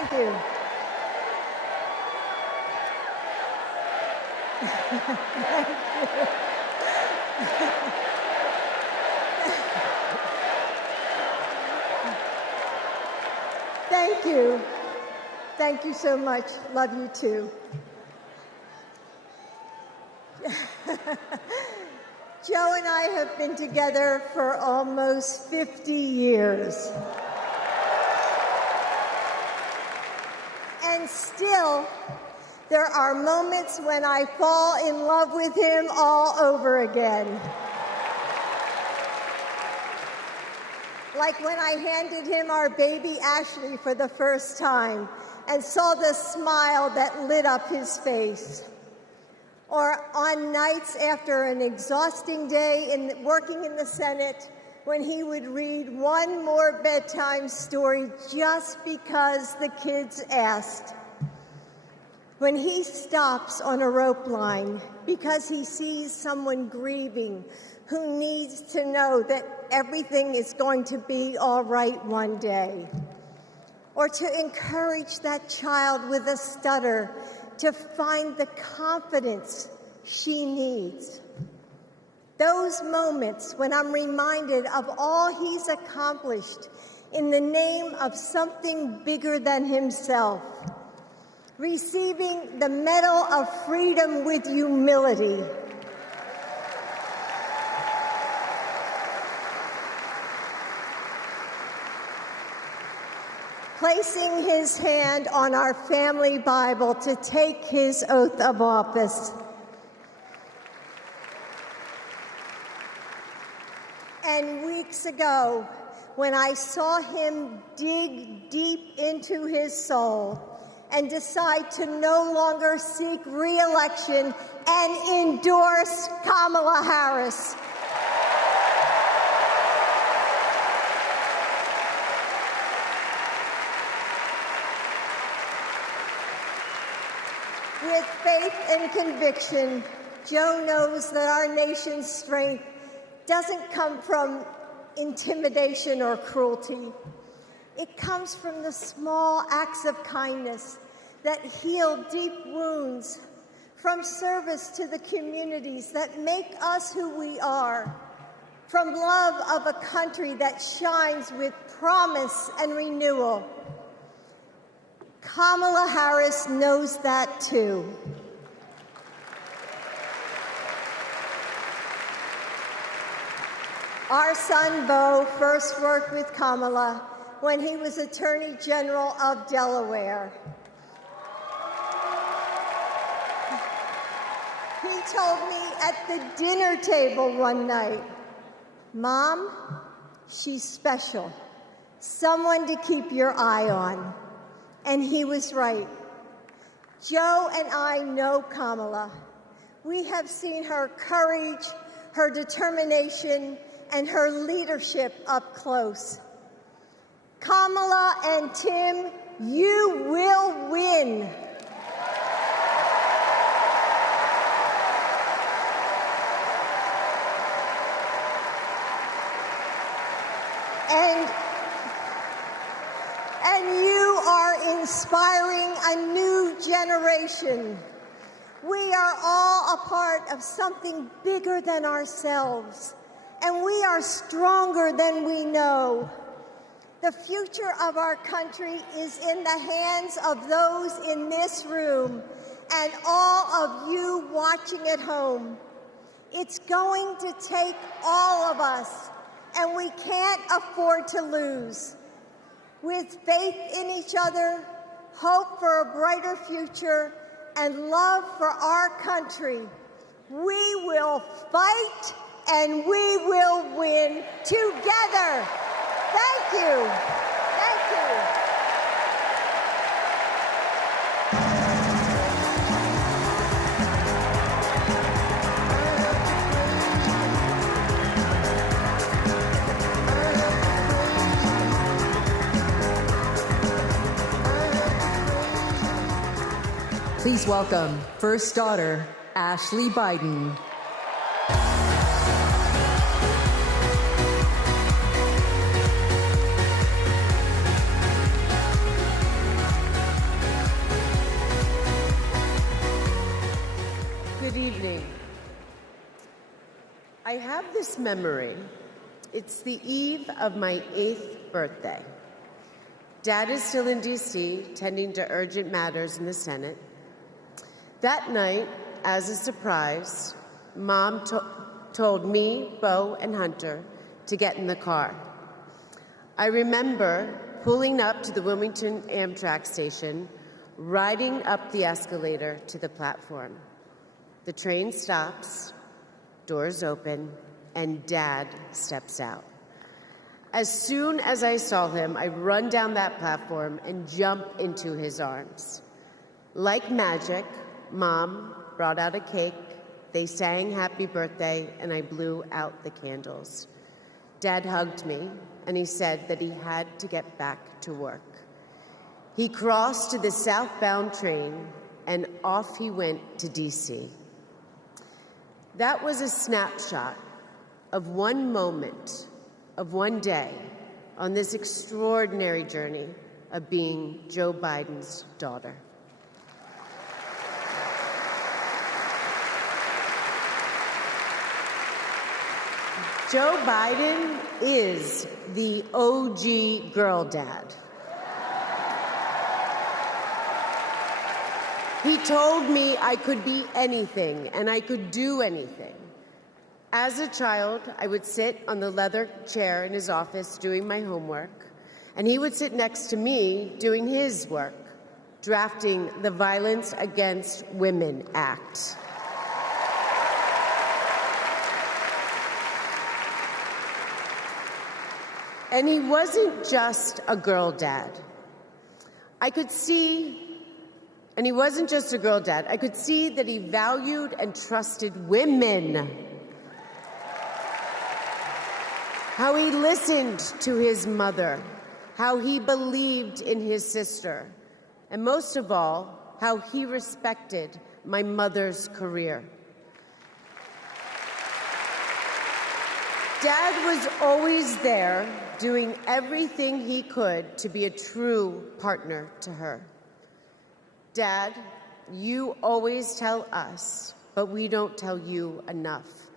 Thank you. Thank you. Thank you so much. Love you too. Joe and I have been together for almost 50 years. And still, there are moments when I fall in love with him all over again. Like when I handed him our baby Ashley for the first time and saw the smile that lit up his face. Or on nights after an exhausting day working in the Senate, when he would read one more bedtime story just because the kids asked. When he stops on a rope line because he sees someone grieving who needs to know that everything is going to be all right one day. Or to encourage that child with a stutter to find the confidence she needs. Those moments when I'm reminded of all he's accomplished in the name of something bigger than himself. Receiving the Medal of Freedom with humility. Placing his hand on our family Bible to take his oath of office. And weeks ago, when I saw him dig deep into his soul and decide to no longer seek re-election and endorse Kamala Harris. With faith and conviction, Joe knows that our nation's strength doesn't come from intimidation or cruelty. It comes from the small acts of kindness that heal deep wounds, from service to the communities that make us who we are, from love of a country that shines with promise and renewal. Kamala Harris knows that too. Our son, Beau, first worked with Kamala when he was Attorney General of Delaware. He told me at the dinner table one night, "Mom, she's special, someone to keep your eye on." And he was right. Joe and I know Kamala. We have seen her courage, her determination, and her leadership up close. Kamala and Tim, you will win. And you are inspiring a new generation. We are all a part of something bigger than ourselves, and we are stronger than we know. The future of our country is in the hands of those in this room and all of you watching at home. It's going to take all of us, and we can't afford to lose. With faith in each other, hope for a brighter future, and love for our country, we will fight and we will win together. Thank you. Thank you. Please welcome first daughter, Ashley Biden. I have this memory. It's the eve of my 8th birthday. Dad is still in D.C., tending to urgent matters in the Senate. That night, as a surprise, Mom told me, Bo, and Hunter to get in the car. I remember pulling up to the Wilmington Amtrak station, riding up the escalator to the platform. The train stops, doors open, and Dad steps out. As soon as I saw him, I run down that platform and jump into his arms. Like magic, Mom brought out a cake, they sang happy birthday, and I blew out the candles. Dad hugged me, and he said that he had to get back to work. He crossed to the southbound train, and off he went to D.C. That was a snapshot of one moment, of one day, on this extraordinary journey of being Joe Biden's daughter. Joe Biden is the OG girl dad. He told me I could be anything and I could do anything. As a child, I would sit on the leather chair in his office doing my homework, and he would sit next to me doing his work, drafting the Violence Against Women Act. And he wasn't just a girl dad. I could see that he valued and trusted women. How he listened to his mother, how he believed in his sister, and most of all, how he respected my mother's career. Dad was always there, doing everything he could to be a true partner to her. Dad, you always tell us, but we don't tell you enough,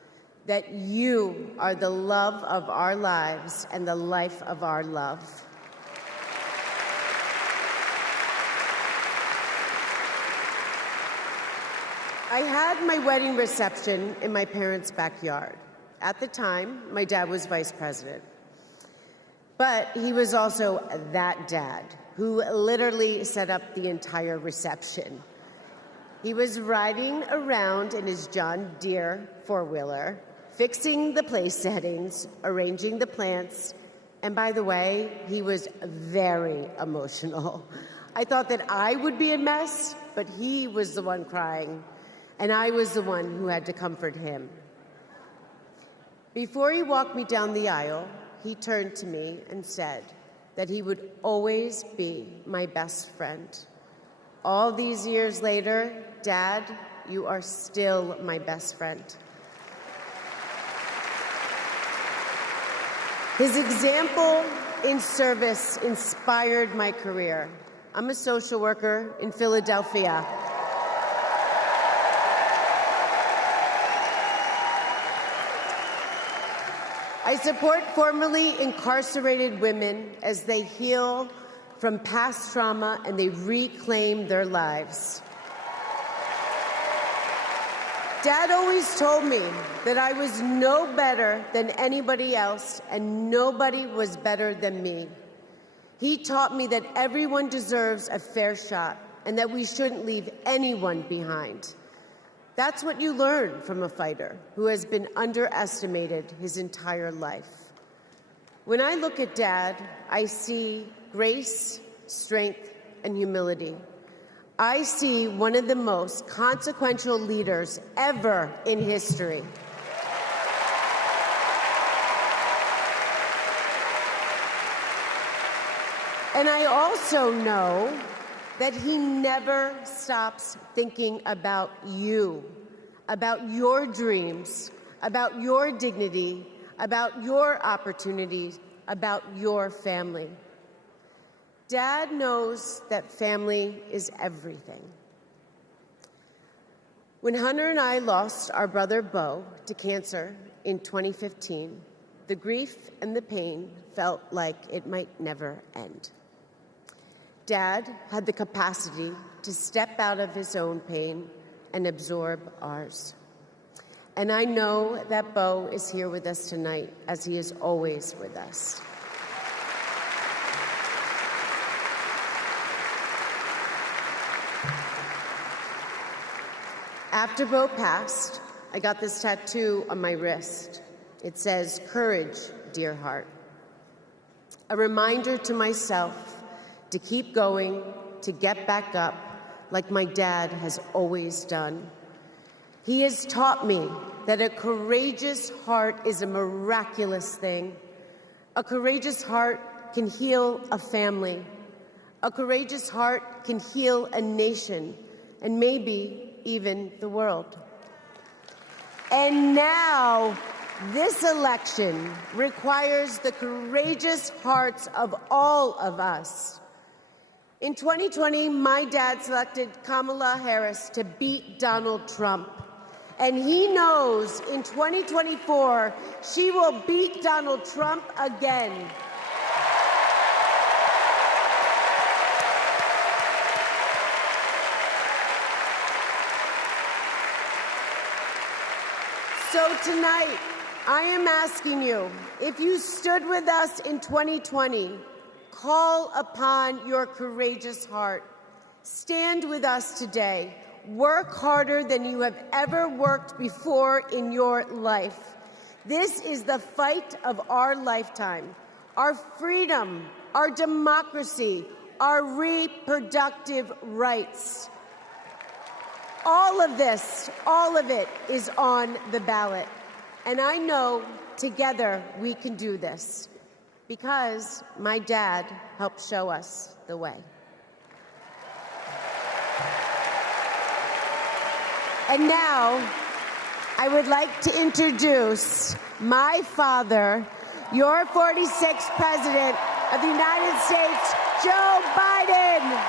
that you are the love of our lives and the life of our love. I had my wedding reception in my parents' backyard. At the time, my dad was vice president. But he was also that dad who literally set up the entire reception. He was riding around in his John Deere four-wheeler, fixing the place settings, arranging the plants, and by the way, he was very emotional. I thought that I would be a mess, but he was the one crying, and I was the one who had to comfort him. Before he walked me down the aisle, he turned to me and said that he would always be my best friend. All these years later, Dad, you are still my best friend. His example in service inspired my career. I'm a social worker in Philadelphia. I support formerly incarcerated women as they heal from past trauma and they reclaim their lives. Dad always told me that I was no better than anybody else and nobody was better than me. He taught me that everyone deserves a fair shot and that we shouldn't leave anyone behind. That's what you learn from a fighter who has been underestimated his entire life. When I look at Dad, I see grace, strength, and humility. I see one of the most consequential leaders ever in history. And I also know that he never stops thinking about you, about your dreams, about your dignity, about your opportunities, about your family. Dad knows that family is everything. When Hunter and I lost our brother Bo to cancer in 2015, the grief and the pain felt like it might never end. Dad had the capacity to step out of his own pain and absorb ours. And I know that Bo is here with us tonight, as he is always with us. After Bo passed, I got this tattoo on my wrist. It says, "Courage, dear heart." A reminder to myself to keep going, to get back up, like my dad has always done. He has taught me that a courageous heart is a miraculous thing. A courageous heart can heal a family. A courageous heart can heal a nation, and maybe even the world. And now, this election requires the courageous hearts of all of us. In 2020, my dad selected Kamala Harris to beat Donald Trump. And he knows in 2024, she will beat Donald Trump again. So tonight, I am asking you, if you stood with us in 2020, call upon your courageous heart. Stand with us today. Work harder than you have ever worked before in your life. This is the fight of our lifetime. Our freedom, our democracy, our reproductive rights. All of this, all of it is on the ballot. And I know together we can do this because my dad helped show us the way. And now I would like to introduce my father, your 46th President of the United States, Joe Biden.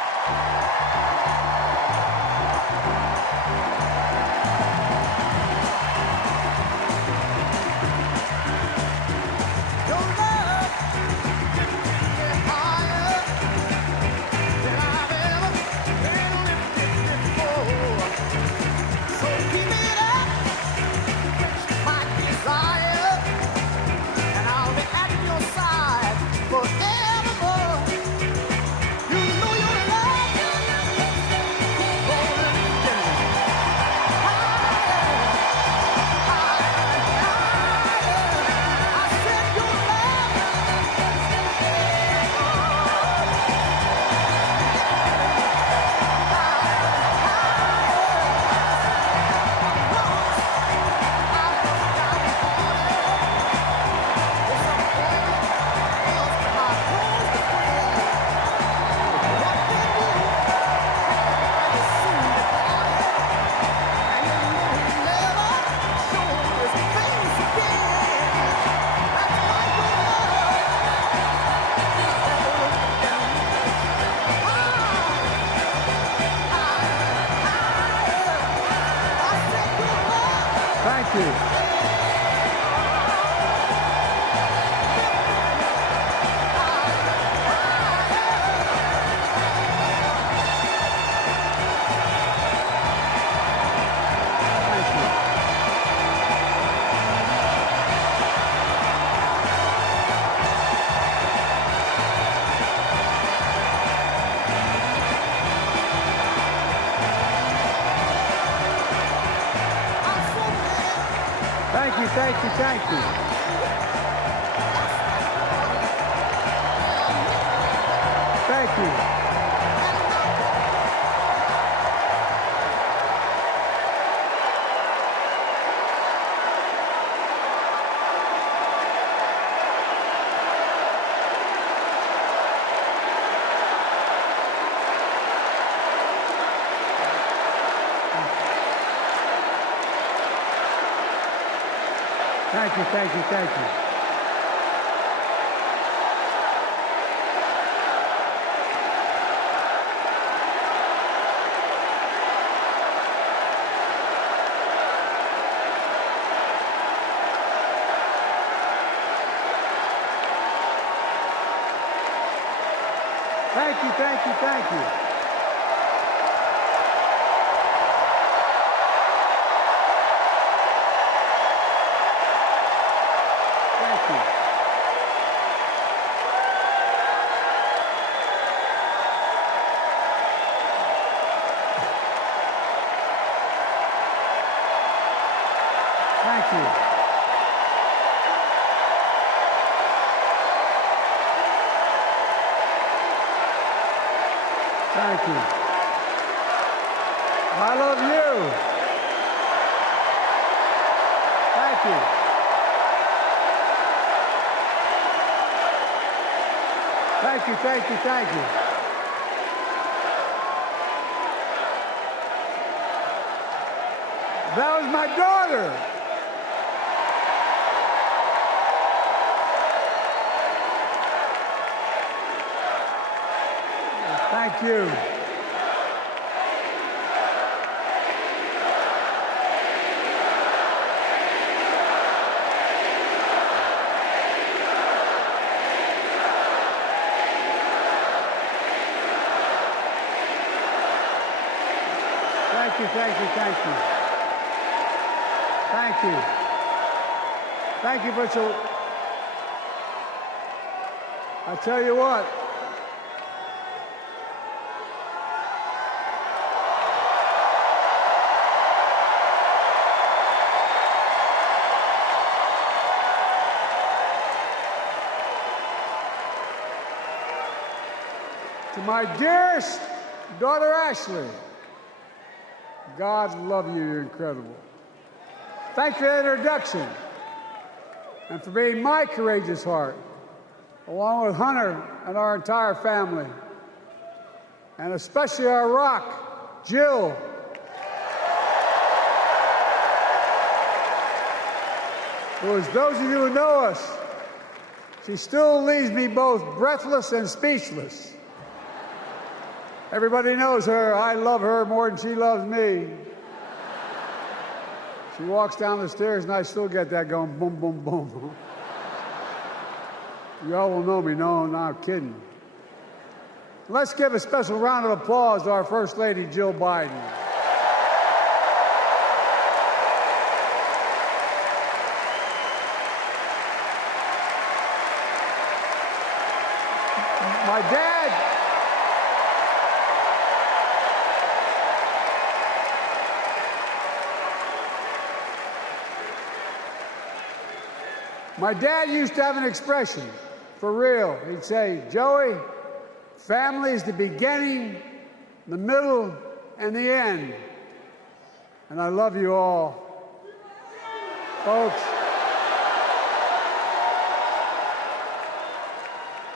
Thank you, thank you. Thank you. Thank you, thank you, thank you. thank you, thank you. Thank you. Thank you. Thank you. I love you. Thank you. Thank you, thank you, thank you. That was my daughter. Thank you. Thank you, thank you, thank you. Thank you. Thank you, Mitchell. I tell you what. To my dearest daughter, Ashley, God love you, you're incredible. Thanks for the introduction and for being my courageous heart, along with Hunter and our entire family, and especially our rock, Jill. Who, as those of you who know us, she still leaves me both breathless and speechless. Everybody knows her. I love her more than she loves me. She walks down the stairs and I still get that going boom, boom, boom. Y'all will know me. No, I'm not kidding. Let's give a special round of applause to our First Lady, Jill Biden. My dad used to have an expression, for real. He'd say, Joey, family is the beginning, the middle, and the end. And I love you all. Folks.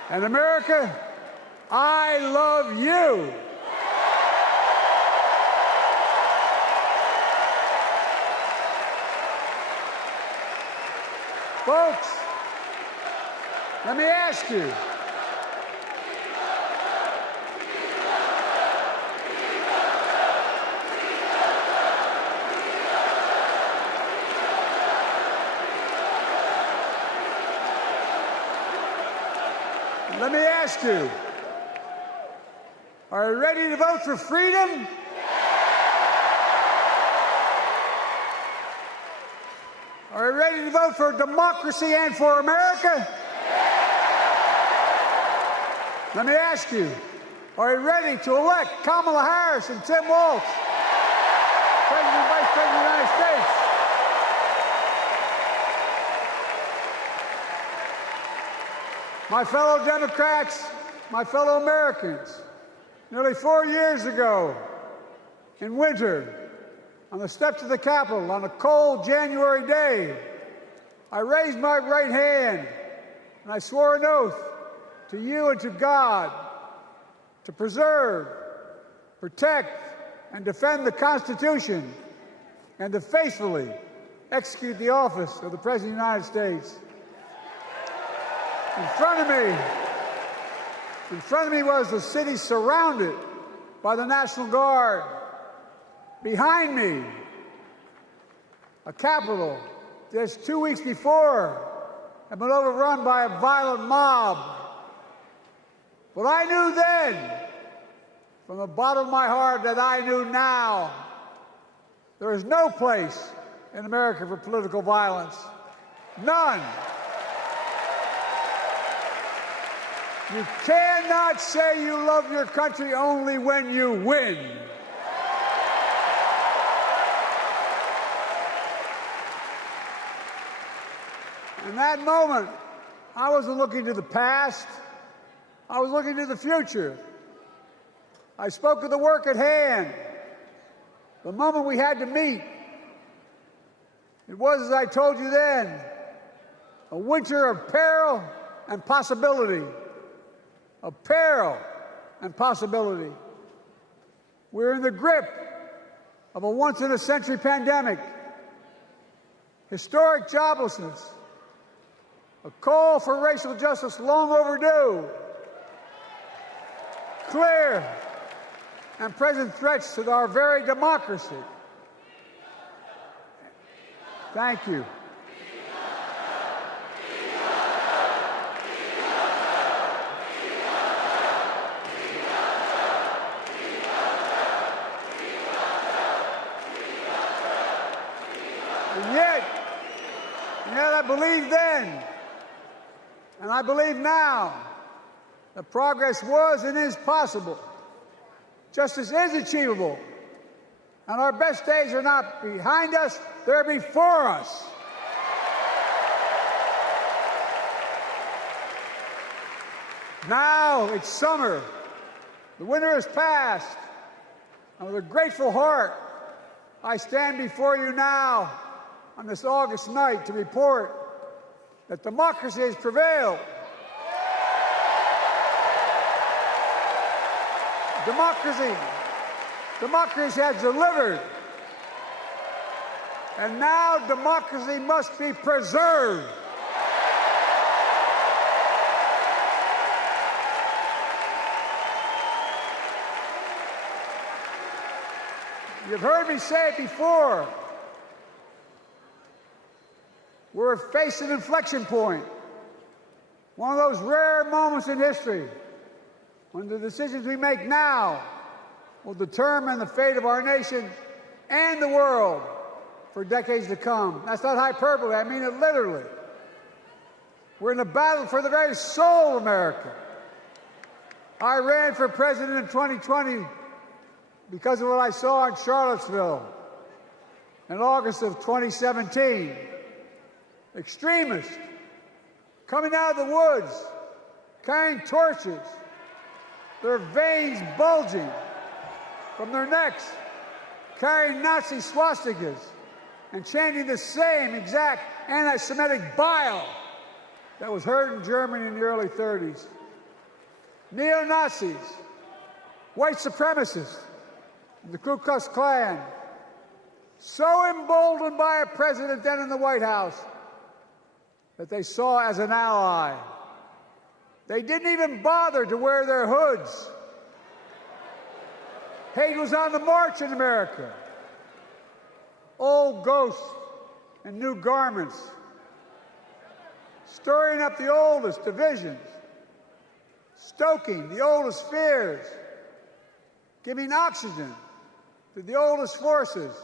And America, I love you. Folks, let me ask you. Let me ask you. Are you ready to vote for freedom? Are you ready to vote for democracy and for America? Let me ask you, are you ready to elect Kamala Harris and Tim Walz, President and Vice President of the United States? My fellow Democrats, my fellow Americans, nearly 4 years ago, in winter, on the steps of the Capitol on a cold January day, I raised my right hand and I swore an oath to you and to God to preserve, protect, and defend the Constitution and to faithfully execute the office of the President of the United States. In front of me was the city surrounded by the National Guard. Behind me, a Capitol just 2 weeks before had been overrun by a violent mob. But I knew then from the bottom of my heart that I knew now there is no place in America for political violence. None. You cannot say you love your country only when you win. In that moment, I wasn't looking to the past. I was looking to the future. I spoke of the work at hand, the moment we had to meet. It was, as I told you then, a winter of peril and possibility. Of peril and possibility. We're in the grip of a once-in-a-century pandemic, historic joblessness, a call for racial justice long overdue, clear and present threats to our very democracy. Thank you. And yet I believed then, and I believe now, that progress was and is possible. Justice is achievable, and our best days are not behind us, they're before us. Now it's summer. The winter has passed, and with a grateful heart, I stand before you now on this August night to report that democracy has prevailed. Democracy has delivered. And now democracy must be preserved. You've heard me say it before. We're facing an inflection point. One of those rare moments in history when the decisions we make now will determine the fate of our nation and the world for decades to come. That's not hyperbole, I mean it literally. We're in a battle for the very soul of America. I ran for president in 2020 because of what I saw in Charlottesville in August of 2017. Extremists coming out of the woods, carrying torches, their veins bulging from their necks, carrying Nazi swastikas, and chanting the same exact anti-Semitic bile that was heard in Germany in the early 30s. Neo-Nazis, white supremacists, and the Ku Klux Klan, so emboldened by a president then in the White House that they saw as an ally. They didn't even bother to wear their hoods. Hate was on the march in America. Old ghosts and new garments, stirring up the oldest divisions, stoking the oldest fears, giving oxygen to the oldest forces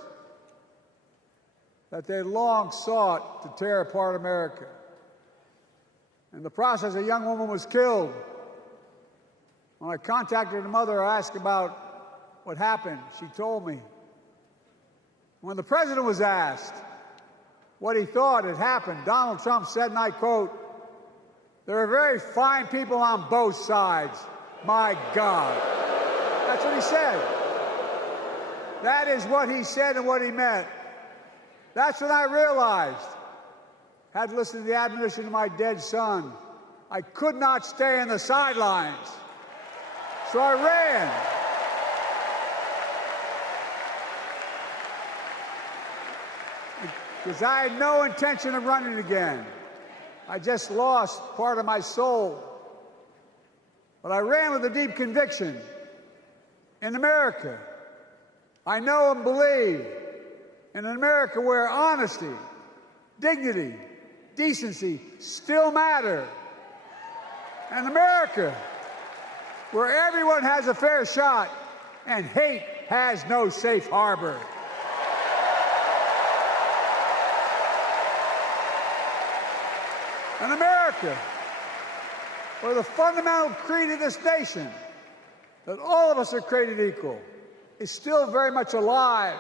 that they long sought to tear apart America. In the process, a young woman was killed. When I contacted her mother, I asked about what happened. She told me. When the president was asked what he thought had happened, Donald Trump said, and I quote, "There are very fine people on both sides. My God." That's what he said. That is what he said and what he meant. That's when I realized, had listened to the admonition of my dead son, I could not stay in the sidelines. So I ran. Because I had no intention of running again. I just lost part of my soul. But I ran with a deep conviction. In America, I know and believe in an America where honesty, dignity, decency still matter. An America where everyone has a fair shot and hate has no safe harbor. In America, where the fundamental creed of this nation, that all of us are created equal, is still very much alive,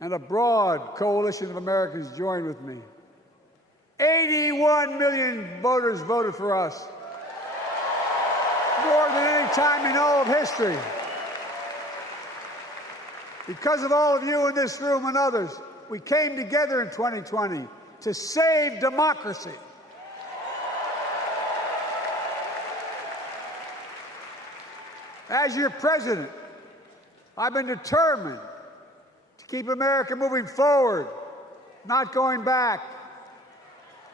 and a broad coalition of Americans joined with me. 81 million voters voted for us, more than any time in all of history. Because of all of you in this room and others, we came together in 2020 to save democracy. As your president, I've been determined to keep America moving forward, not going back,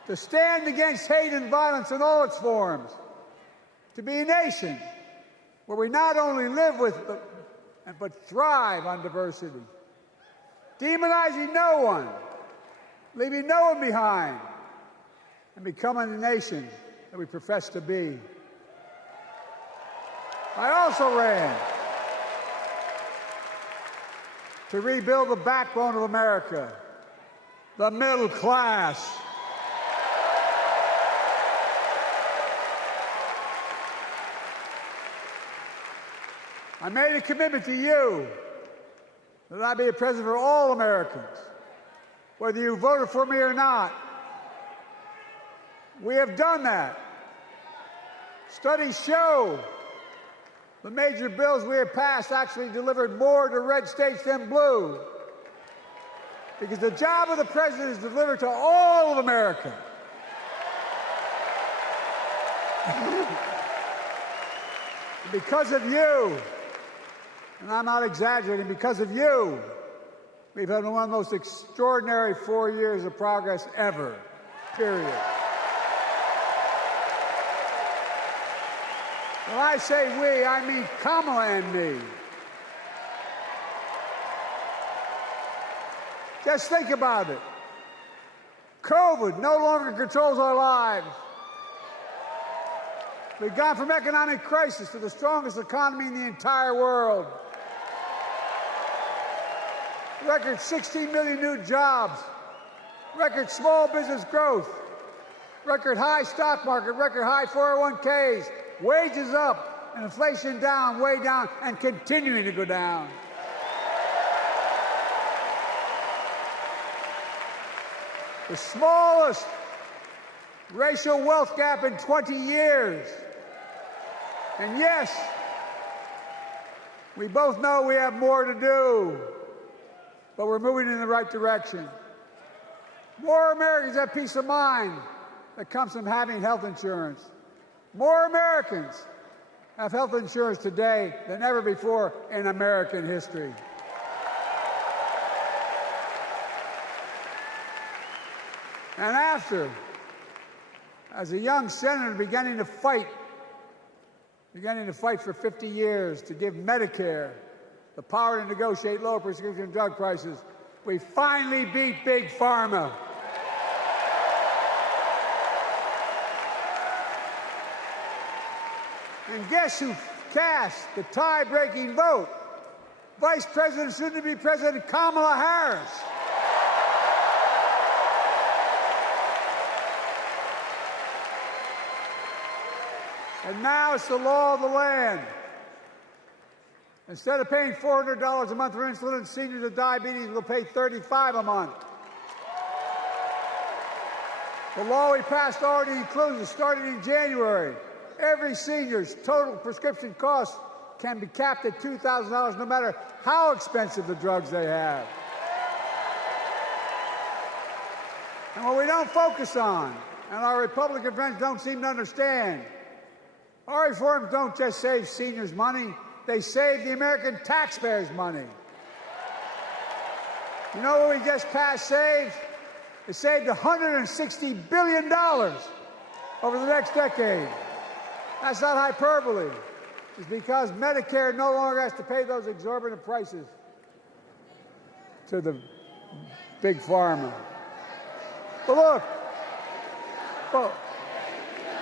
to stand against hate and violence in all its forms, to be a nation where we not only live with but thrive on diversity, demonizing no one, leaving no one behind, and becoming the nation that we profess to be. I also ran to rebuild the backbone of America, the middle class. I made a commitment to you that I'd be a president for all Americans, whether you voted for me or not. We have done that. Studies show the major bills we have passed actually delivered more to red states than blue, because the job of the president is to deliver to all of America. Because of you, and I'm not exaggerating, because of you, we've had one of the most extraordinary 4 years of progress ever, period. When I say we, I mean Kamala and me. Just think about it. COVID no longer controls our lives. We've gone from economic crisis to the strongest economy in the entire world. Record 16 million new jobs. Record small business growth. Record high stock market. Record high 401ks. Wages up, and inflation down, way down, and continuing to go down. The smallest racial wealth gap in 20 years. And yes, we both know we have more to do, but we're moving in the right direction. More Americans have peace of mind that comes from having health insurance. More Americans have health insurance today than ever before in American history. And after, as a young senator beginning to fight for 50 years to give Medicare the power to negotiate low prescription drug prices, we finally beat Big Pharma. And guess who cast the tie-breaking vote? Vice President, soon-to-be President Kamala Harris. And now it's the law of the land. Instead of paying $400 a month for insulin, seniors with diabetes will pay $35 a month. The law we passed already includes, starting in January, every senior's total prescription cost can be capped at $2,000 no matter how expensive the drugs they have. And what we don't focus on, and our Republican friends don't seem to understand, our reforms don't just save seniors money, they save the American taxpayers money. You know what we just passed saved? It saved $160 billion over the next decade. That's not hyperbole. It's because Medicare no longer has to pay those exorbitant prices to the Big Pharma. But look,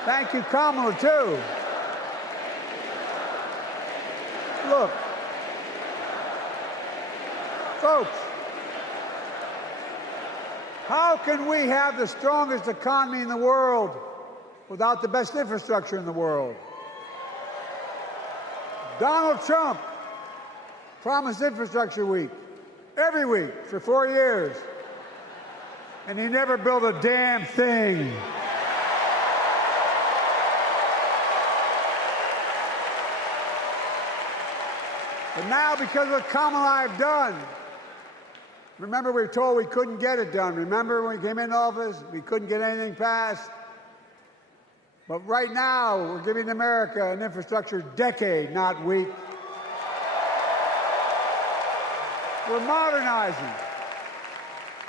thank you, Kamala, too. Look, folks, how can we have the strongest economy in the world without the best infrastructure in the world? Donald Trump promised Infrastructure Week every week for 4 years, and he never built a damn thing. But now, because of what Kamala and I have done, remember we were told we couldn't get it done. Remember when we came into office, we couldn't get anything passed? But right now, we're giving America an infrastructure decade, not week. We're modernizing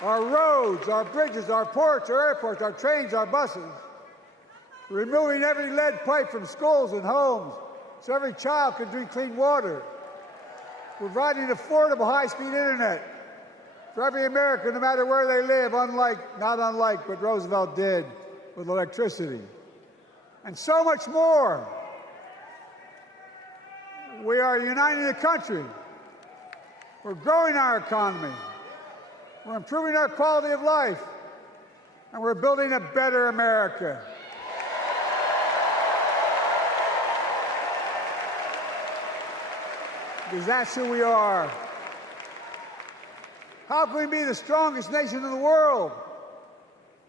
our roads, our bridges, our ports, our airports, our trains, our buses. We're removing every lead pipe from schools and homes so every child can drink clean water. We're providing affordable high-speed internet for every American, no matter where they live, not unlike what Roosevelt did with electricity. And so much more. We are uniting the country. We're growing our economy. We're improving our quality of life. And we're building a better America. Because that's who we are. How can we be the strongest nation in the world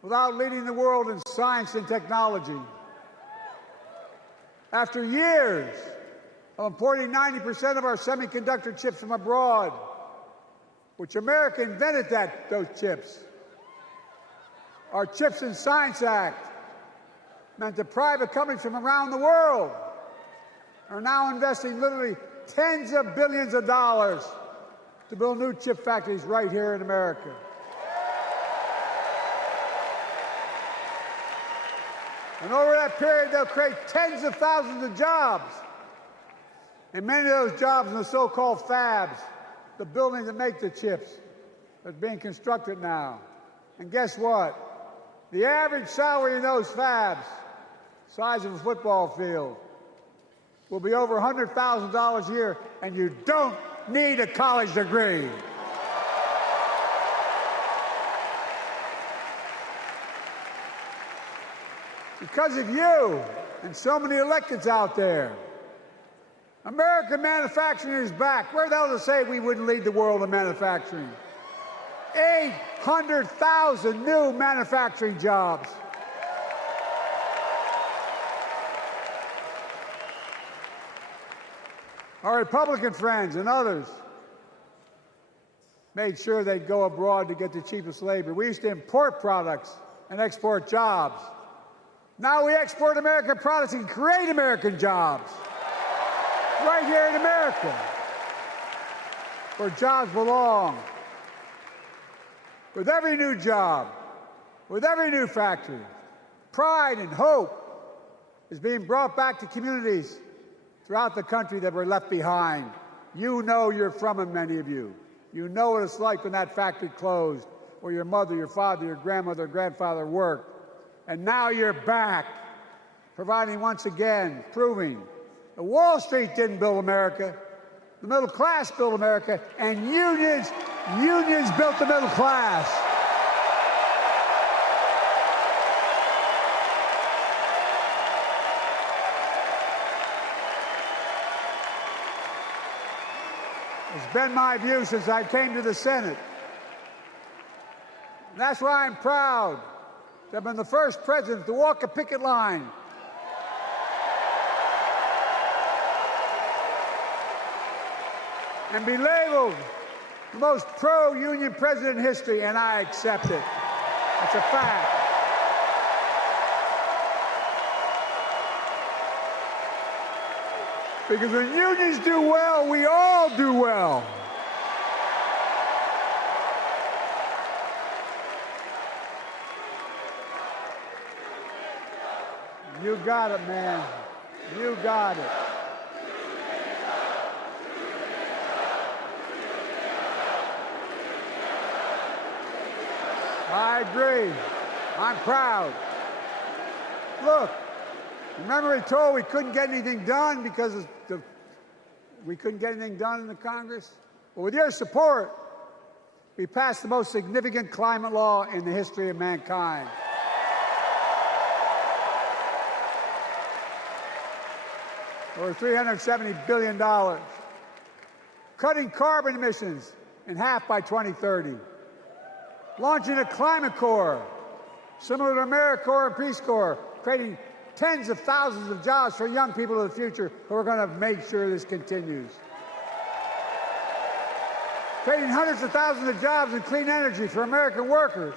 without leading the world in science and technology? After years of importing 90% of our semiconductor chips from abroad, which America invented those chips. Our Chips and Science Act meant that private companies from around the world are now investing literally tens of billions of dollars to build new chip factories right here in America. And over that period, they'll create tens of thousands of jobs. And many of those jobs in the so-called fabs, the buildings that make the chips, that's being constructed now. And guess what? The average salary in those fabs, size of a football field, will be over $100,000 a year, and you don't need a college degree. Because of you and so many electeds out there, American manufacturing is back. Where the hell does it say we wouldn't lead the world in manufacturing? 800,000 new manufacturing jobs. Our Republican friends and others made sure they'd go abroad to get the cheapest labor. We used to import products and export jobs. Now we export American products and create American jobs right here in America, where jobs belong. With every new job, with every new factory, pride and hope is being brought back to communities throughout the country that were left behind. You know you're from them, many of you. You know what it's like when that factory closed, where your mother, your father, your grandmother, grandfather worked. And now you're back, providing once again, proving that Wall Street didn't build America, the middle class built America, and unions built the middle class. It's been my view since I came to the Senate. And that's why I'm proud to have been the first president to walk a picket line and be labeled the most pro-union president in history, and I accept it. That's a fact. Because when unions do well, we all do well. You got it, man. You got it. I agree. I'm proud. Look, remember we told we couldn't get anything done because we couldn't get anything done in the Congress. But with your support, we passed the most significant climate law in the history of mankind. Over $370 billion. Cutting carbon emissions in half by 2030. Launching a climate corps, similar to AmeriCorps and Peace Corps, creating tens of thousands of jobs for young people of the future who are going to make sure this continues. Creating hundreds of thousands of jobs in clean energy for American workers,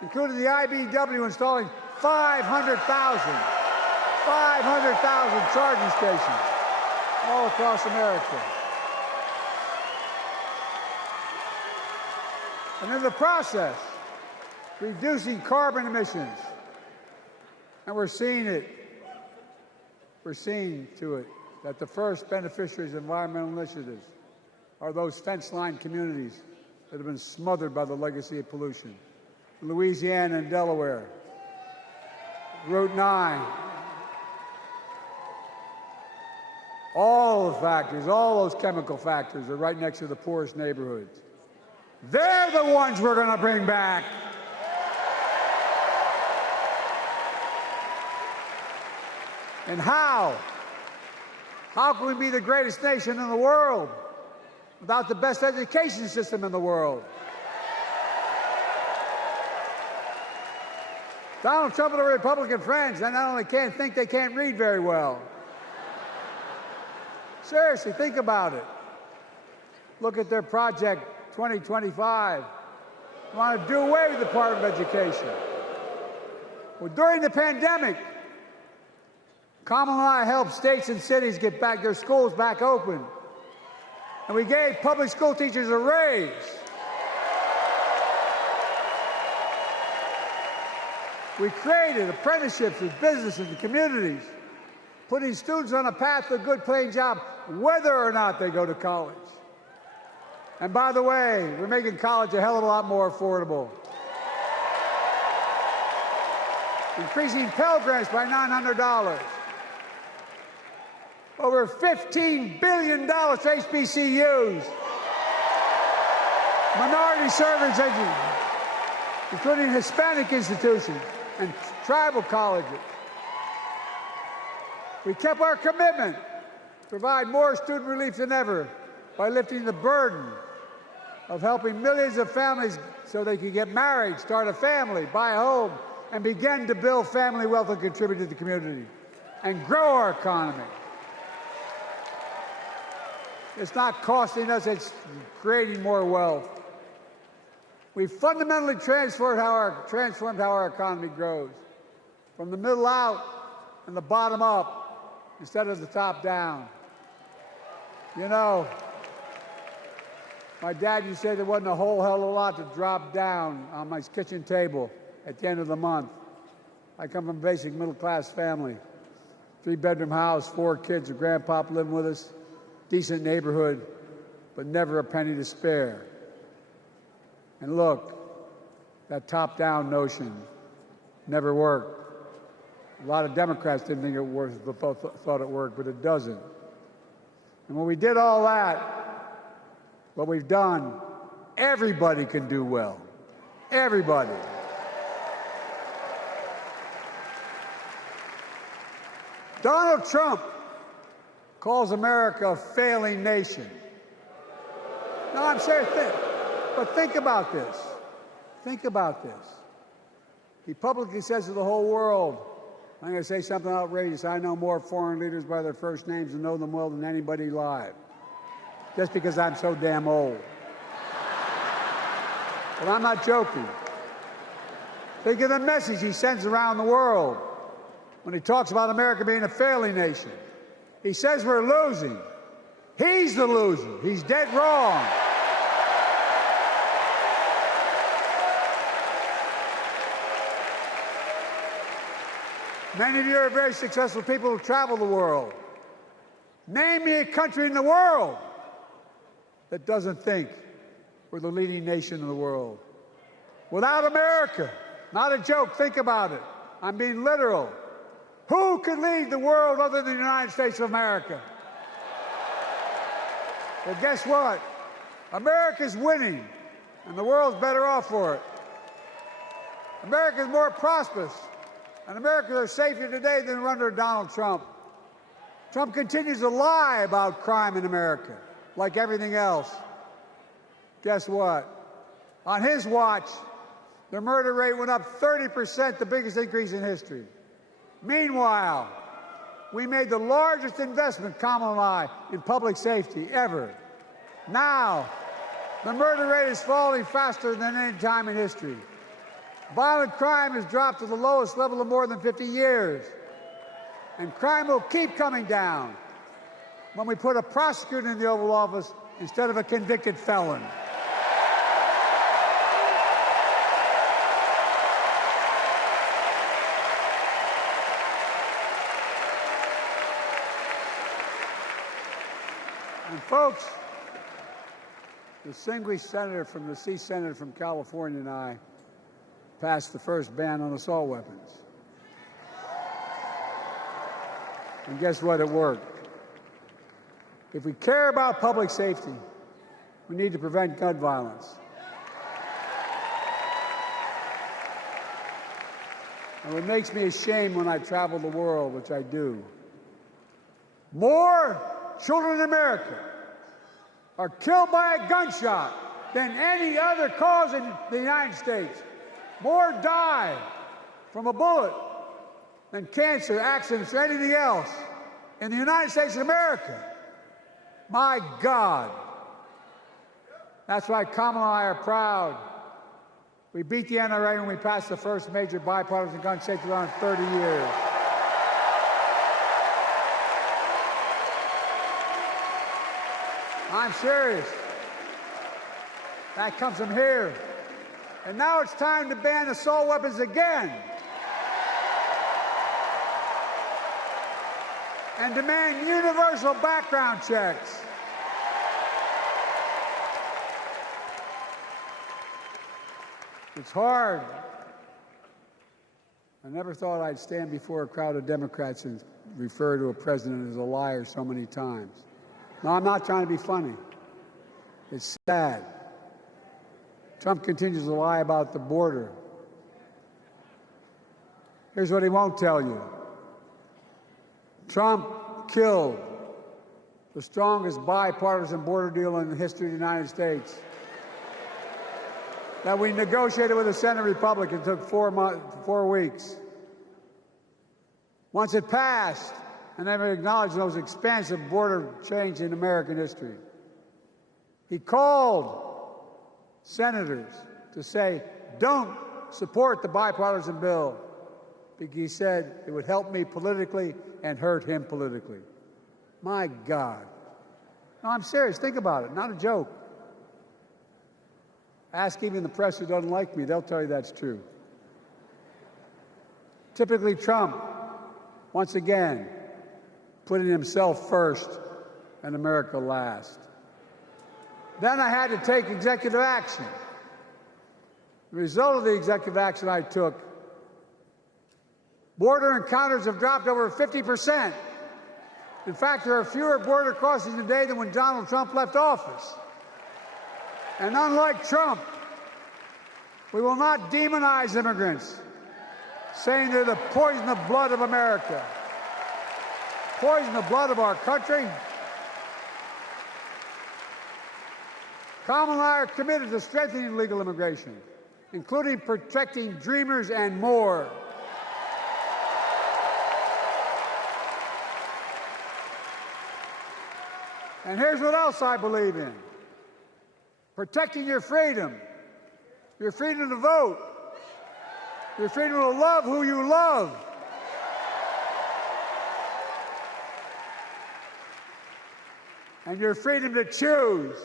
including the IBEW installing 500,000 charging stations all across America. And in the process, reducing carbon emissions. And we're seeing it. We're seeing to it that the first beneficiaries of environmental initiatives are those fence-lined communities that have been smothered by the legacy of pollution. Louisiana and Delaware, Route 9, all the factories, all those chemical factories are right next to the poorest neighborhoods. They're the ones we're going to bring back. And how? How can we be the greatest nation in the world without the best education system in the world? Donald Trump and the Republican friends, they not only can't think, they can't read very well. Seriously, think about it. Look at their Project 2025. They want to do away with the Department of Education. Well, during the pandemic, Kamala and I helped states and cities get back their schools back open. And we gave public school teachers a raise. We created apprenticeships with businesses and communities, putting students on a path to a good paying job, whether or not they go to college. And by the way, we're making college a hell of a lot more affordable. Increasing Pell Grants by $900. Over $15 billion to HBCUs. Minority service education, including Hispanic institutions and tribal colleges. We kept our commitment to provide more student relief than ever by lifting the burden of helping millions of families so they could get married, start a family, buy a home, and begin to build family wealth and contribute to the community and grow our economy. It's not costing us, it's creating more wealth. We fundamentally transformed how our economy grows, from the middle out and the bottom up instead of the top down. You know, my dad used to say there wasn't a whole hell of a lot to drop down on my kitchen table at the end of the month. I come from a basic middle-class family, 3-bedroom house, 4 kids, a grandpa living with us, decent neighborhood, but never a penny to spare. And look, that top-down notion never worked. A lot of Democrats didn't think it worked, thought it worked, but it doesn't. And when we did all that, what we've done, everybody can do well. Everybody. Donald Trump calls America a failing nation. No, I'm serious. But think about this. Think about this. He publicly says to the whole world, I'm going to say something outrageous. I know more foreign leaders by their first names and know them well than anybody alive. Just because I'm so damn old. But I'm not joking. Think of the message he sends around the world when he talks about America being a failing nation. He says we're losing. He's the loser. He's dead wrong. Many of you are very successful people who travel the world. Name me a country in the world that doesn't think we're the leading nation in the world. Without America, not a joke, think about it. I'm being literal. Who could lead the world other than the United States of America? Well, guess what? America's winning, and the world's better off for it. America's more prosperous, and Americans are safer today than under Donald Trump. Trump continues to lie about crime in America, like everything else. Guess what? On his watch, the murder rate went up 30%, the biggest increase in history. Meanwhile, we made the largest investment, Kamala and I, in public safety ever. Now, the murder rate is falling faster than any time in history. Violent crime has dropped to the lowest level in more than 50 years. And crime will keep coming down when we put a prosecutor in the Oval Office instead of a convicted felon. And folks, the distinguished senator from the Senator from California and I passed the first ban on assault weapons. And guess what? It worked. If we care about public safety, we need to prevent gun violence. And it makes me ashamed when I travel the world, which I do. More children in America are killed by a gunshot than any other cause in the United States. More die from a bullet than cancer, accidents, or anything else in the United States of America. My God. That's why Kamala and I are proud. We beat the NRA when we passed the first major bipartisan gun safety law in 30 years. I'm serious. That comes from here. And now it's time to ban assault weapons again. And demand universal background checks. It's hard. I never thought I'd stand before a crowd of Democrats and refer to a president as a liar so many times. No, I'm not trying to be funny. It's sad. Trump continues to lie about the border. Here's what he won't tell you. Trump killed the strongest bipartisan border deal in the history of the United States that we negotiated with the Senate Republicans. It took 4 weeks. Once it passed, and never acknowledged the most expansive border change in American history, he called senators to say, don't support the bipartisan bill, because he said it would help me politically and hurt him politically. My God. No, I'm serious. Think about it. Not a joke. Ask even the press who doesn't like me. They'll tell you that's true. Typically, Trump, once again, putting himself first and America last. Then I had to take executive action. The result of the executive action I took, border encounters have dropped over 50%. In fact, there are fewer border crossings today than when Donald Trump left office. And unlike Trump, we will not demonize immigrants, saying they're the poison of blood of America, poison the blood of our country. Kamala and I are committed to strengthening legal immigration, including protecting dreamers and more. And here's what else I believe in. Protecting your freedom to vote, your freedom to love who you love. And your freedom to choose.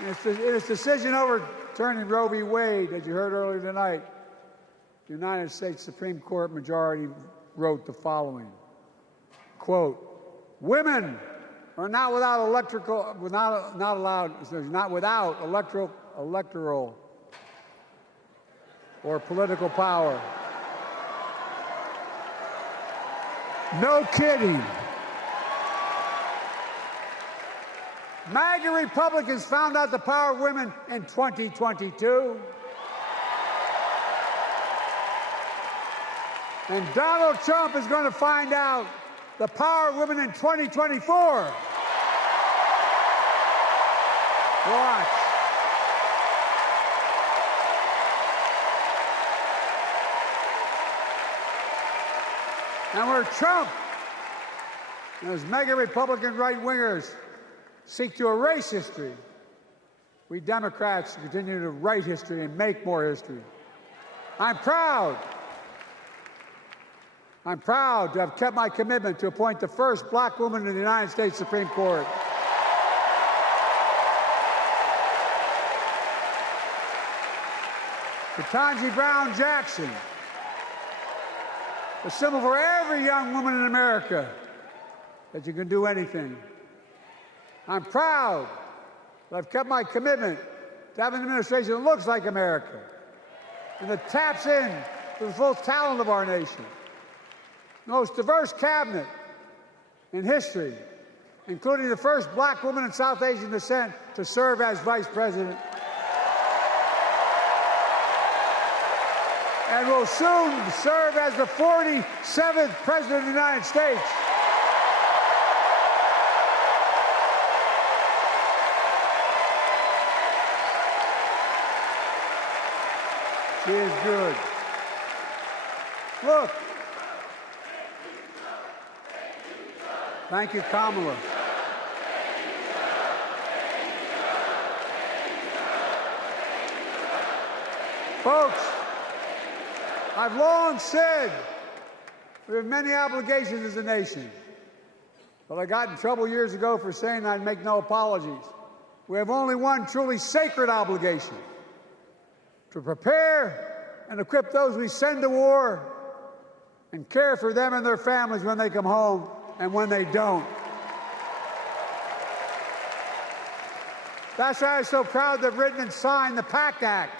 In its decision overturning Roe v. Wade, as you heard earlier tonight, the United States Supreme Court majority wrote the following, quote, women are not without electoral or political power. No kidding. MAGA Republicans found out the power of women in 2022. And Donald Trump is going to find out the power of women in 2024. Watch. And where Trump and his MAGA Republican right-wingers seek to erase history, we Democrats continue to write history and make more history. I'm proud to have kept my commitment to appoint the first black woman in the United States Supreme Court. Ketanji Brown Jackson, a symbol for every young woman in America that you can do anything. I'm proud that I've kept my commitment to having an administration that looks like America and that taps in to the full talent of our nation. The most diverse cabinet in history, including the first black woman in South Asian descent to serve as vice president. And will soon serve as the 47th president of the United States. She is good. Look. Thank you, Kamala. Folks, I've long said we have many obligations as a nation, but I got in trouble years ago for saying I'd make no apologies. We have only one truly sacred obligation: to prepare and equip those we send to war and care for them and their families when they come home and when they don't. That's why I'm so proud to have written and signed the PACT Act,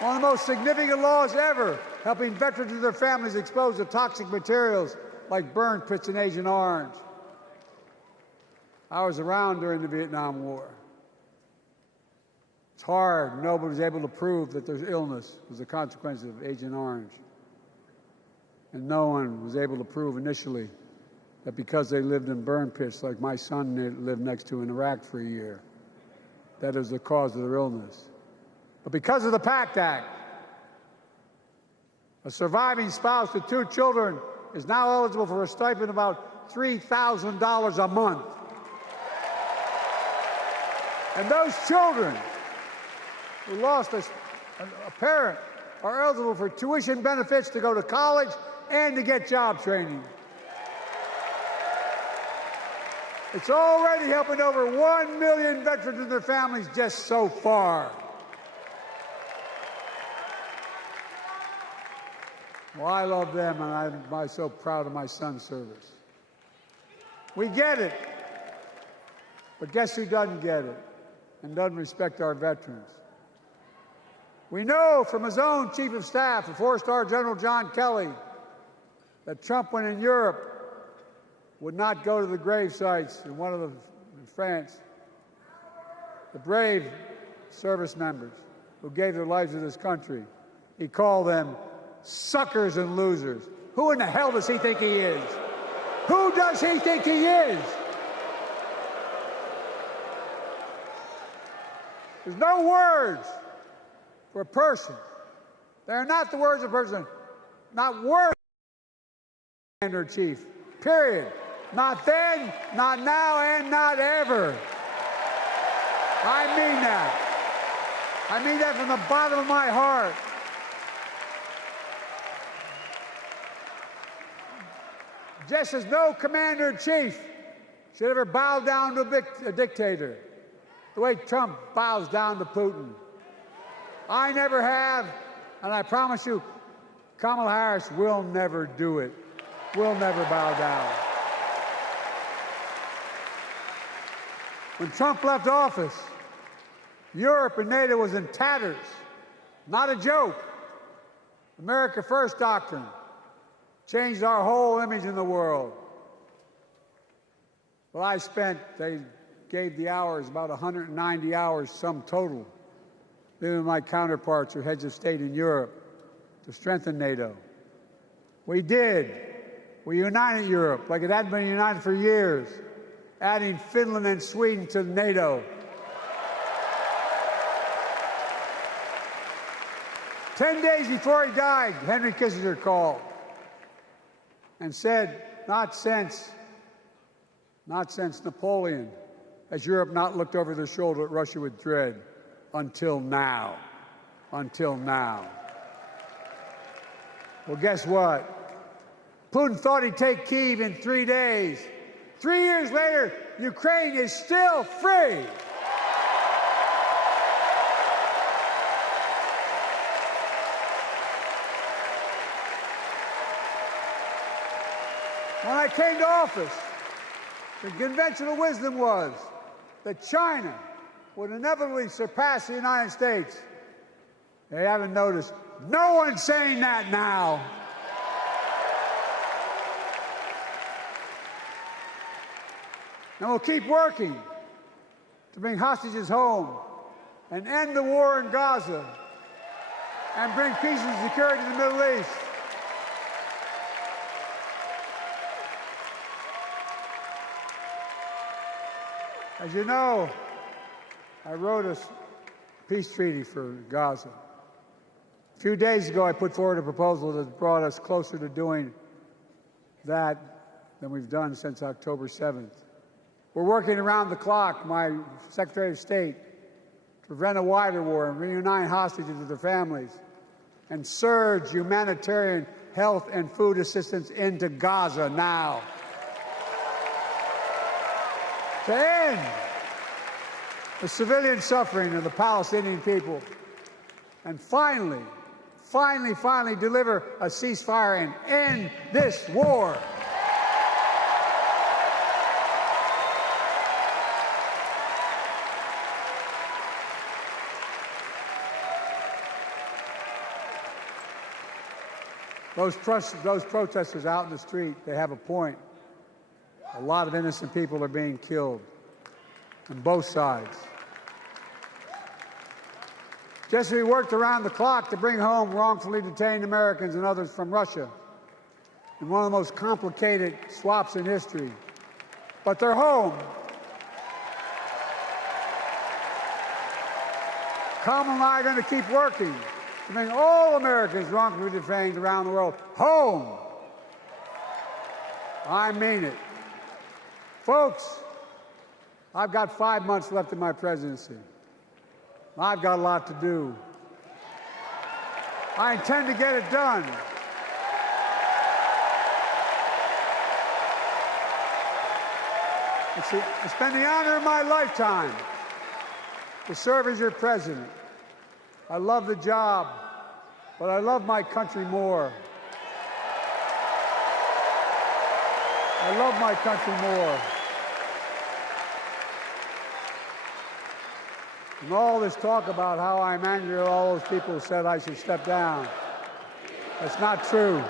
one of the most significant laws ever, helping veterans and their families exposed to toxic materials like burn pits and Agent Orange. I was around during the Vietnam War. It's hard. Nobody was able to prove that their illness was a consequence of Agent Orange. And no one was able to prove initially that because they lived in burn pits like my son lived next to in Iraq for a year, that is the cause of their illness. But because of the PACT Act, a surviving spouse with 2 children is now eligible for a stipend of about $3,000 a month. And those children who lost a parent are eligible for tuition benefits to go to college and to get job training. It's already helping over 1 million veterans and their families just so far. Well, I love them, and I'm so proud of my son's service. We get it, but guess who doesn't get it and doesn't respect our veterans? We know from his own chief of staff, the 4-star General John Kelly, that Trump, when in Europe, would not go to the grave sites in France. The brave service members who gave their lives to this country, he called them suckers and losers. Who in the hell does he think he is? Who does he think he is? There's no words for a person. They're not the words of a person. Not words. Commander-in-Chief. Period. Not then, not now, and not ever. I mean that. I mean that from the bottom of my heart. Just as no commander-in-chief should ever bow down to a dictator, the way Trump bows down to Putin. I never have, and I promise you, Kamala Harris will never do it. Will never bow down. When Trump left office, Europe and NATO was in tatters. Not a joke. America First doctrine changed our whole image in the world. Well, they gave the hours, about 190 hours, sum total, meeting with my counterparts or heads of state in Europe to strengthen NATO. We did. We united Europe like it hadn't been united for years, adding Finland and Sweden to NATO. 10 days before he died, Henry Kissinger called and said, not since Napoleon has Europe not looked over their shoulder at Russia with dread, until now. Until now. Well, guess what? Putin thought he'd take Kyiv in 3 days. 3 years later, Ukraine is still free. When I came to office, the conventional wisdom was that China would inevitably surpass the United States. They haven't noticed. No one's saying that now. And we'll keep working to bring hostages home and end the war in Gaza and bring peace and security to the Middle East. As you know, I wrote a peace treaty for Gaza. A few days ago, I put forward a proposal that brought us closer to doing that than we've done since October 7th. We're working around the clock, my Secretary of State, to prevent a wider war and reunite hostages with their families and surge humanitarian health and food assistance into Gaza now. To end the civilian suffering of the Palestinian people, and finally deliver a ceasefire and end this war. Those protesters out in the street, they have a point. A lot of innocent people are being killed on both sides. Just as we worked around the clock to bring home wrongfully detained Americans and others from Russia in one of the most complicated swaps in history, but they're home. Kamala and I are going to keep working to bring all Americans wrongfully detained around the world home. I mean it. Folks, I've got 5 months left in my presidency. I've got a lot to do. I intend to get it done. It's been the honor of my lifetime to serve as your president. I love the job, but I love my country more. I love my country more. And all this talk about how I'm angry at all those people who said I should step down, that's not true.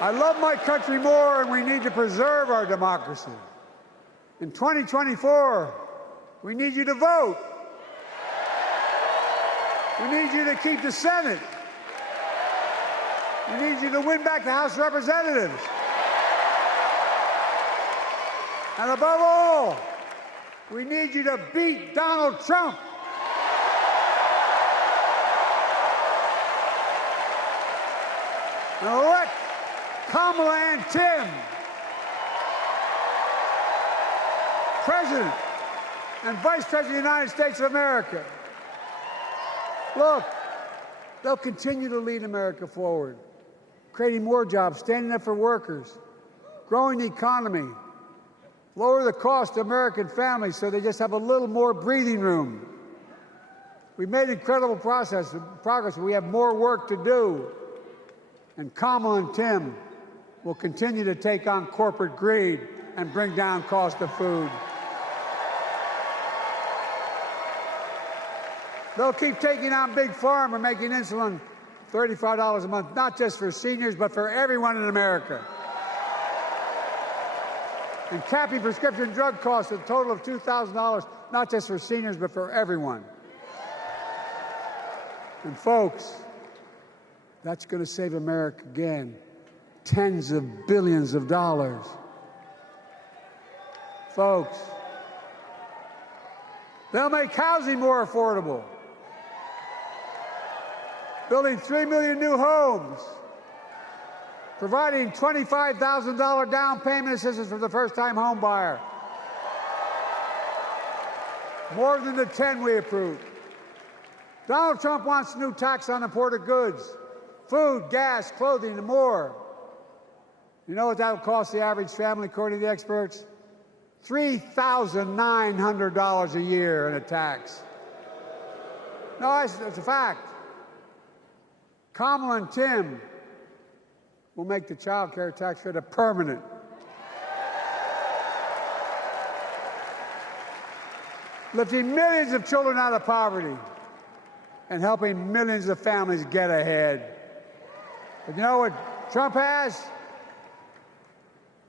I love my country more, and we need to preserve our democracy. In 2024, we need you to vote. We need you to keep the Senate. We need you to win back the House of Representatives. And above all, we need you to beat Donald Trump. And elect Kamala and Tim President and Vice President of the United States of America. Look, they'll continue to lead America forward, creating more jobs, standing up for workers, growing the economy, lower the cost to American families so they just have a little more breathing room. We've made incredible progress, but we have more work to do. And Kamala and Tim will continue to take on corporate greed and bring down cost of food. They'll keep taking on Big Pharma, making insulin $35 a month, not just for seniors, but for everyone in America. And capping prescription drug costs at a total of $2,000, not just for seniors, but for everyone. And folks, that's going to save America again tens of billions of dollars. Folks, they'll make housing more affordable, building 3 million new homes, providing $25,000 down payment assistance for the first-time home buyer, more than the 10 we approved. Donald Trump wants a new tax on imported goods, food, gas, clothing, and more. You know what that will cost the average family, according to the experts? $3,900 a year in a tax. No, it's a fact. Kamala and Tim will make the child care tax credit permanent. Lifting millions of children out of poverty and helping millions of families get ahead. But you know what Trump has?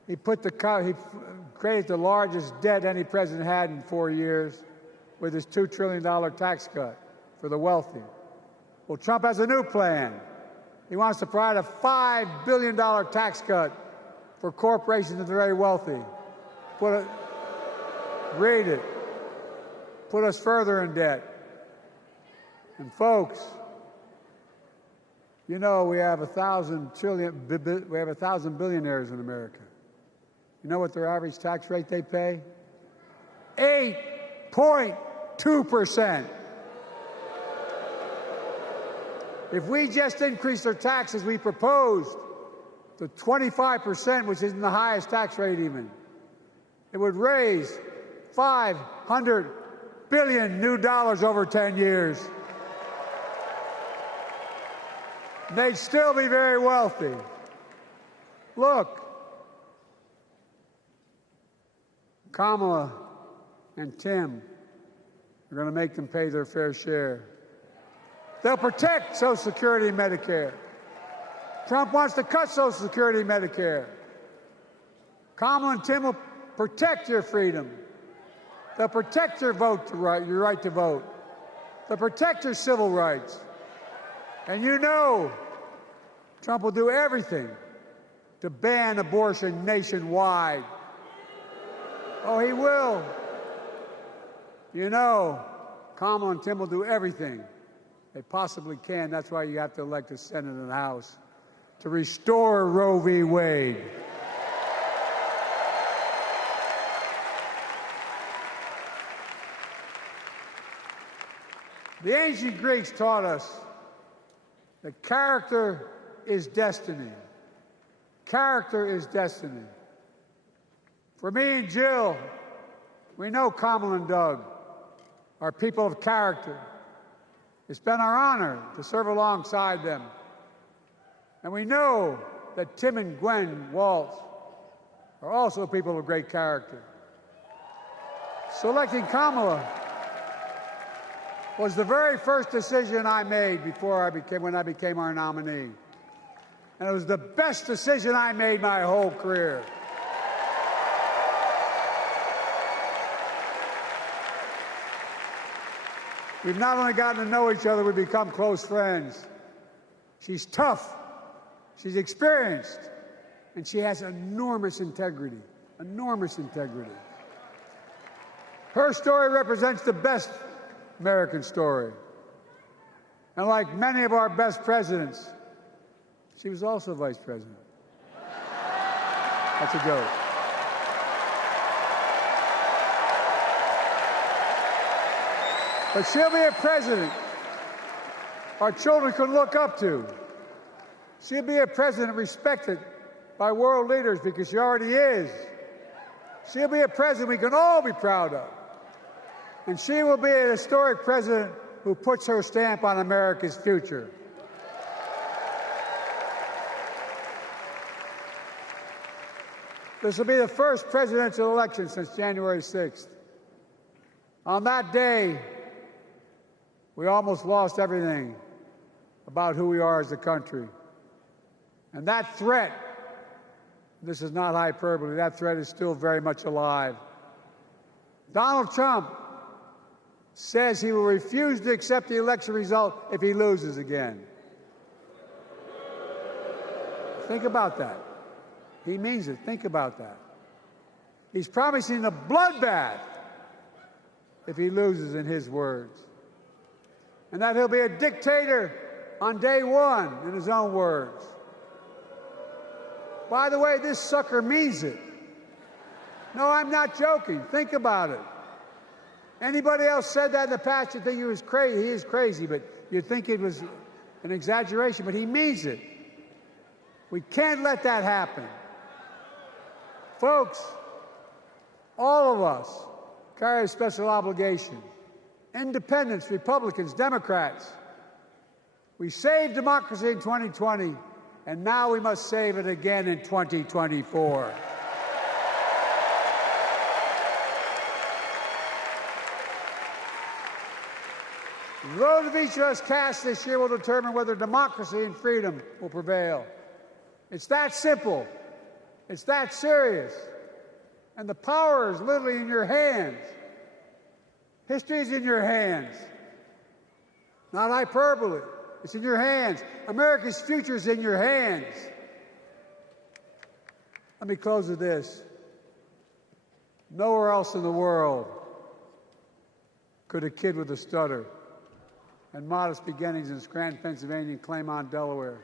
He created the largest debt any president had in 4 years with his $2 trillion tax cut for the wealthy. Well, Trump has a new plan. He wants to provide a $5 billion tax cut for corporations and the very wealthy. Read it. Put us further in debt. And folks, you know we have 1,000 billionaires in America. You know what their average tax rate they pay? 8.2%. If we just increase their taxes, we proposed to 25%, which isn't the highest tax rate even, it would raise $500 billion new dollars over 10 years. They'd still be very wealthy. Look, Kamala and Tim are going to make them pay their fair share. They'll protect Social Security and Medicare. Trump wants to cut Social Security and Medicare. Kamala and Tim will protect your freedom. They'll protect your your right to vote. They'll protect your civil rights. And you know Trump will do everything to ban abortion nationwide. Oh, he will. You know, Kamala and Tim will do everything they possibly can. That's why you have to elect a Senate and a House to restore Roe v. Wade. The ancient Greeks taught us that character is destiny. Character is destiny. For me and Jill, we know Kamala and Doug are people of character. It's been our honor to serve alongside them. And we know that Tim and Gwen Waltz are also people of great character. Selecting Kamala was the very first decision I made when I became our nominee. And it was the best decision I made my whole career. We've not only gotten to know each other, we've become close friends. She's tough, she's experienced, and she has enormous integrity, enormous integrity. Her story represents the best American story. And like many of our best presidents, she was also vice president. That's a joke. But she'll be a president our children can look up to. She'll be a president respected by world leaders because she already is. She'll be a president we can all be proud of. And she will be a historic president who puts her stamp on America's future. This will be the first presidential election since January 6th. On that day, we almost lost everything about who we are as a country. And that threat, this is not hyperbole, that threat is still very much alive. Donald Trump says he will refuse to accept the election result if he loses again. Think about that. He means it. Think about that. He's promising a bloodbath if he loses, in his words. And that he'll be a dictator on day one, in his own words. By the way, this sucker means it. No, I'm not joking. Think about it. Anybody else said that in the past, you'd think he was crazy. He is crazy, but you'd think it was an exaggeration, but he means it. We can't let that happen. Folks, all of us carry a special obligation. Independents, Republicans, Democrats. We saved democracy in 2020, and now we must save it again in 2024. The vote of each of us cast this year will determine whether democracy and freedom will prevail. It's that simple. It's that serious. And the power is literally in your hands. History is in your hands. Not hyperbole. It's in your hands. America's future is in your hands. Let me close with this. Nowhere else in the world could a kid with a stutter and modest beginnings in Scranton, Pennsylvania, and Claymont, Delaware,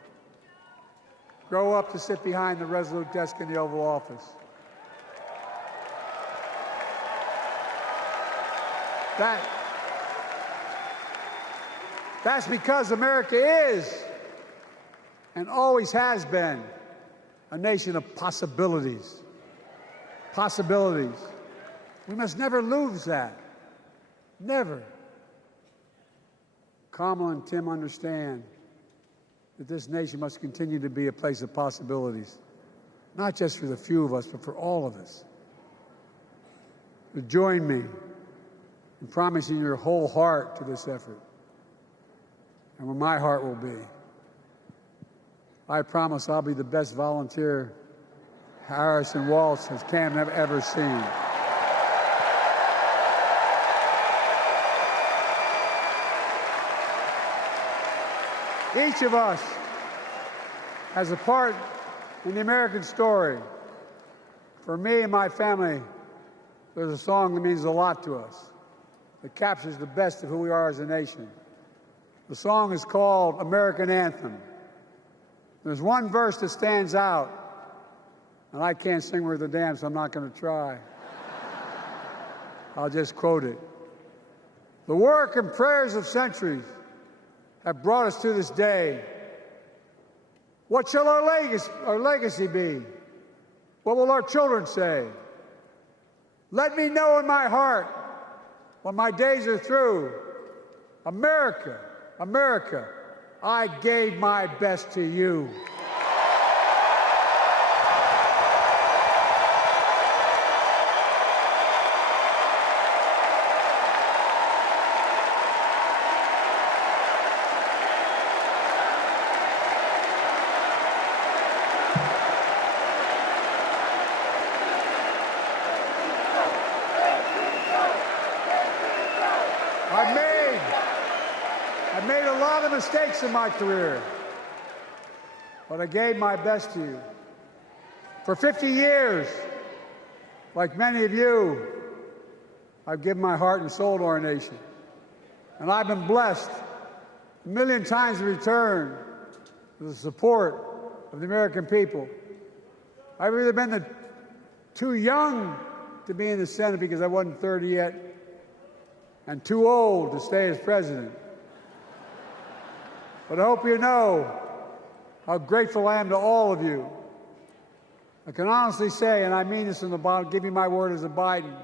grow up to sit behind the resolute desk in the Oval Office. That's because America is and always has been a nation of possibilities. Possibilities. We must never lose that. Never. Kamala and Tim understand that this nation must continue to be a place of possibilities, not just for the few of us, but for all of us. But join me in promising your whole heart to this effort, and where my heart will be. I promise I'll be the best volunteer Harrison Walsh has ever seen. Each of us has a part in the American story. For me and my family, there's a song that means a lot to us. It captures the best of who we are as a nation. The song is called American Anthem. There's one verse that stands out, and I can't sing worth a damn, so I'm not going to try. I'll just quote it. The work and prayers of centuries have brought us to this day. What shall our legacy be? What will our children say? Let me know in my heart, when my days are through, America, America, I gave my best to you. I've made a lot of mistakes in my career, but I gave my best to you. For 50 years, like many of you, I've given my heart and soul to our nation. And I've been blessed a million times in return with the support of the American people. I've either been too young to be in the Senate because I wasn't 30 yet, and too old to stay as president. But I hope you know how grateful I am to all of you. I can honestly say, and I mean this from the bottom, give you my word as a Biden,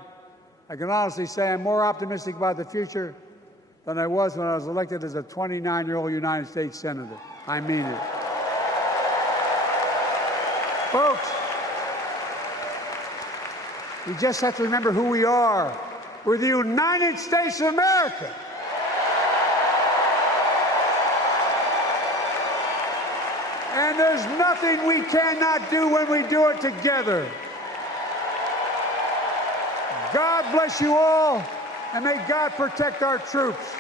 I can honestly say I'm more optimistic about the future than I was when I was elected as a 29-year-old United States Senator. I mean it. Folks, We just have to remember who we are. We're the United States of America. And there's nothing we cannot do when we do it together. God bless you all, and may God protect our troops.